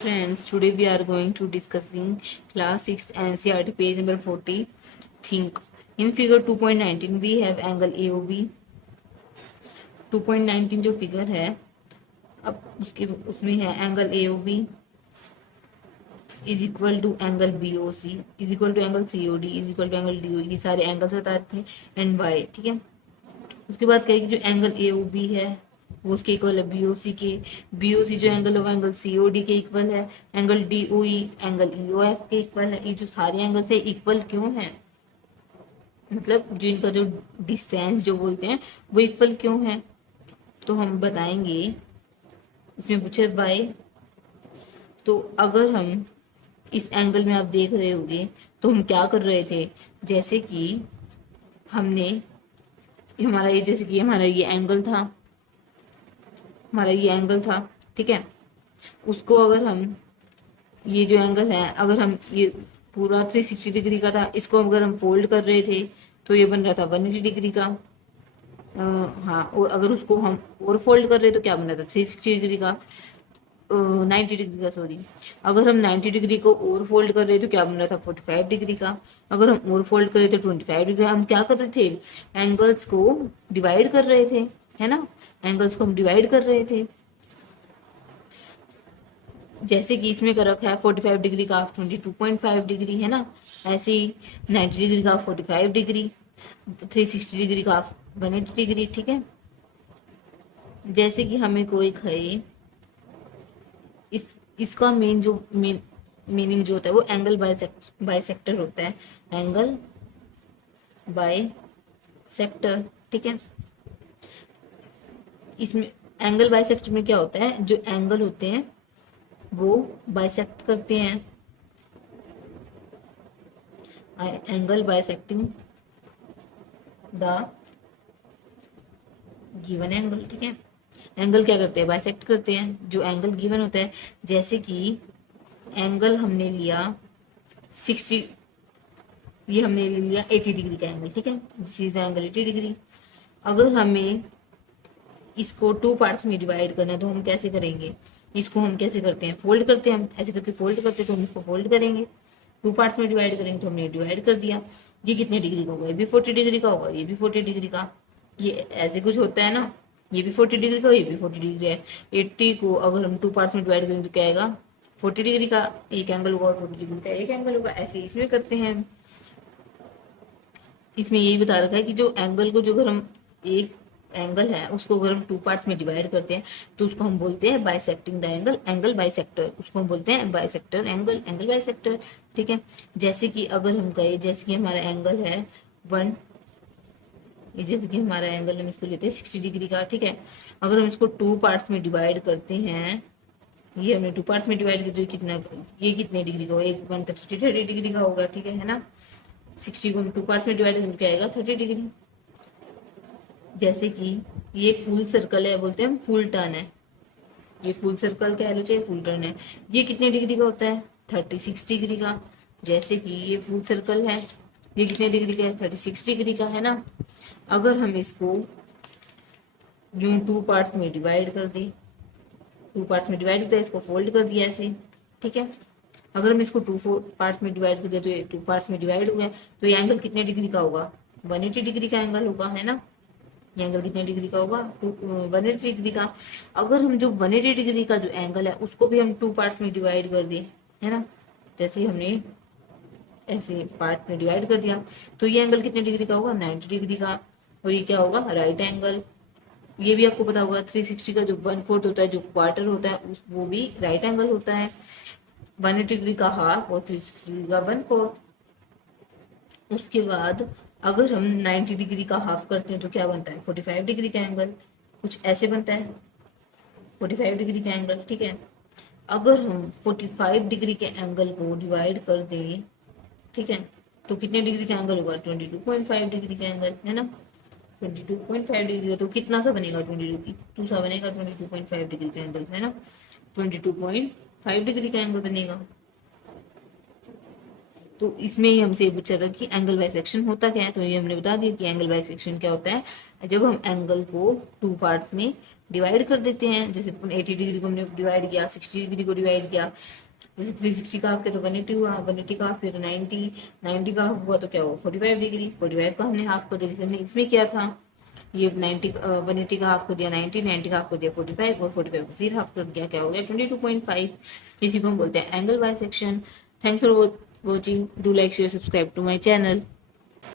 Friends, today we are going to discussing class 6 NCERT page number 40. Think. In figure 2.19 we have angle AOB. 2.19 जो figure है, अब उसके उसमें है angle AOB is equal to angle BOC is equal to angle COD is equal to angle DOE। ये सारे angles बता रखे हैं एंड वाई। ठीक है, उसके बाद कहेगी जो एंगल AOB है वो उसके इक्वल है BOC के। BOC जो एंगल है वो एंगल COD के इक्वल है। एंगल DOE एंगल EOF के इक्वल है। ये जो सारे एंगल्स है इक्वल क्यों है, मतलब जो इनका जो डिस्टेंस जो बोलते हैं वो इक्वल क्यों है, तो हम बताएंगे। इसमें पूछे बाय, तो अगर हम इस एंगल में आप देख रहे होंगे तो हम क्या कर रहे थे, जैसे कि हमने हमारा ये जैसे कि हमारा ये एंगल था, हमारा ये एंगल था, ठीक है। उसको अगर हम ये जो एंगल है अगर हम ये पूरा 360 डिग्री का था, इसको अगर हम फोल्ड कर रहे थे तो ये बन रहा था 180 डिग्री का। हाँ, और अगर उसको हम और फोल्ड कर रहे तो क्या बन रहा था 360 डिग्री का, 90 डिग्री का सॉरी। अगर हम 90 डिग्री को और फोल्ड कर रहे तो क्या बन रहा था 45 डिग्री का। अगर हम और फोल्ड कर रहे तो 25 डिग्री। हम क्या कर रहे थे, एंगल्स को डिवाइड कर रहे थे, है ना। एंगल्स को हम डिवाइड कर रहे थे, जैसे कि इसमें कर रखा है 45 डिग्री का 22.5 डिग्री, है ना। ऐसे ही 90 डिग्री का 45 डिग्री, 360 डिग्री का 180 डिग्री। ठीक है, जैसे कि हमें कोई कहे इसका मेन जो मीनिंग जो होता है वो एंगल बाइसेक्टर होता है। एंगल बाइसेक्टर, ठीक है। इसमें एंगल बाइसेक्टर में क्या होता है, जो एंगल होते हैं वो बाइसेक्ट करते हैं। Angle bisecting the given angle, ठीक है। एंगल क्या करते हैं, बाइसेक्ट करते हैं जो एंगल गिवन होता है। जैसे कि एंगल हमने लिया 60, ये हमने ले लिया 80 डिग्री का एंगल, ठीक है। This is the angle 80 degree. अगर हमें इसको टू पार्ट्स में डिवाइड करना है तो हम कैसे करेंगे, इसको हम कैसे करते हैं, फोल्ड करते हैं। हम ऐसे करके फोल्ड करते हैं तो हम इसको फोल्ड करेंगे। टू पार्ट्स में डिवाइड करेंगे तो हमने डिवाइड कर दिया। ये कितने डिग्री का होगा, ये भी 40 डिग्री का होगा, ये भी 40 डिग्री का। ये ऐसे कुछ होता है ना, ये भी 40 डिग्री का, ये भी 40 डिग्री है। 80 को अगर हम टू पार्ट्स में डिवाइड करेंगे तो क्या आएगा, 40 डिग्री का एक एंगल होगा और 40 डिग्री का एक एंगल होगा। ऐसे इसमें करते हैं। इसमें यही बता रखा है कि जो एंगल को जो अगर हम एक एंगल है उसको अगर हम टू पार्ट्स में डिवाइड करते हैं तो उसको हम बोलते हैं bisecting the angle, angle bisector. उसको हम बोलते हैं बाइसेक्टर एंगल, एंगल बाइसेक्टर, ठीक है। जैसे कि अगर हम कहें, जैसे कि हमारा एंगल है वन, ये जैसे कि हमारा एंगल हम इसको लेते हैं 60 डिग्री का, ठीक है। अगर हम इसको टू पार्ट्स में डिवाइड करते हैं, ये हमने टू पार्ट्स में डिवाइड किया तो ये कितने डिग्री का होगा, एक 130 डिग्री का होगा, ठीक है ना। 60 को हम टू पार्ट्स में डिवाइड करेंगे क्या आएगा 30 डिग्री। जैसे कि ये एक फुल सर्कल है, बोलते हैं फुल टर्न है। ये फुल सर्कल कह लो चाहे फुल टर्न है, ये कितने डिग्री का होता है 36 डिग्री का। जैसे कि ये फुल सर्कल है, ये कितने डिग्री का है 36 डिग्री का, है ना। अगर हम इसको यूं टू पार्ट्स में डिवाइड कर दें, टू पार्ट्स में डिवाइड किया, इसको फोल्ड कर दिया ऐसे, ठीक है। अगर हम इसको टू पार्ट्स में डिवाइड कर दिया तो ये टू पार्ट्स में डिवाइड हो गया, तो ये एंगल कितने डिग्री का होगा 180 डिग्री का एंगल होगा, है ना। ये एंगल कितने डिग्री का होगा 180 डिग्री का। अगर हम जो 180 डिग्री का जो एंगल है उसको भी हम टू पार्ट्स में डिवाइड कर दें, है ना, जैसे हमने ऐसे पार्ट में डिवाइड कर दिया, तो ये एंगल कितने डिग्री का होगा 90 डिग्री का। और ये क्या होगा राइट एंगल। ये भी आपको पता होगा 360 का जो 1/4 होता है, जो क्वार्टर होता है उस वो भी राइट एंगल होता है। 180 डिग्री का हाफ और 360 डिग्री का 1/4। उसके बाद अगर हम 90 डिग्री का हाफ करते हैं तो क्या बनता है 45 डिग्री का एंगल, कुछ ऐसे बनता है 45 डिग्री का एंगल, ठीक है। अगर हम 45 डिग्री के एंगल को डिवाइड कर दें, ठीक है, तो कितने डिग्री का एंगल होगा 22.5 डिग्री का एंगल, है ना। 22.5 डिग्री तो कितना सा बनेगा 22 सा बनेगा 22.5 डिग्री का एंगल, है ना। 22.5 डिग्री का एंगल बनेगा। तो इसमें ही हमसे ये पूछा था कि एंगल बाइसेक्शन होता क्या है, तो ये हमने बता दिया कि एंगल बाइसेक्शन क्या होता है, जब हम एंगल को टू पार्ट्स में डिवाइड कर देते हैं। जैसे 80 डिग्री को हमने डिवाइड किया, 60 डिग्री को डिवाइड किया, जैसे 360 का हाफ किया तो 180 हुआ, 180 का हाफ किया तो 90, 90 का हाफ हुआ तो क्या हुआ 45 डिग्री, 45 का हमने हाफ कर दिया जैसे हमने इसमें किया था। ये 90 180 का हाफ कर दिया 90, 90 का हाफ कर दिया 45 और 45 को फिर हाफ कर दिया, क्या हो गया 22.5। इसी को हम बोलते हैं angle bisection. Thanks for watching, do like share subscribe to my channel.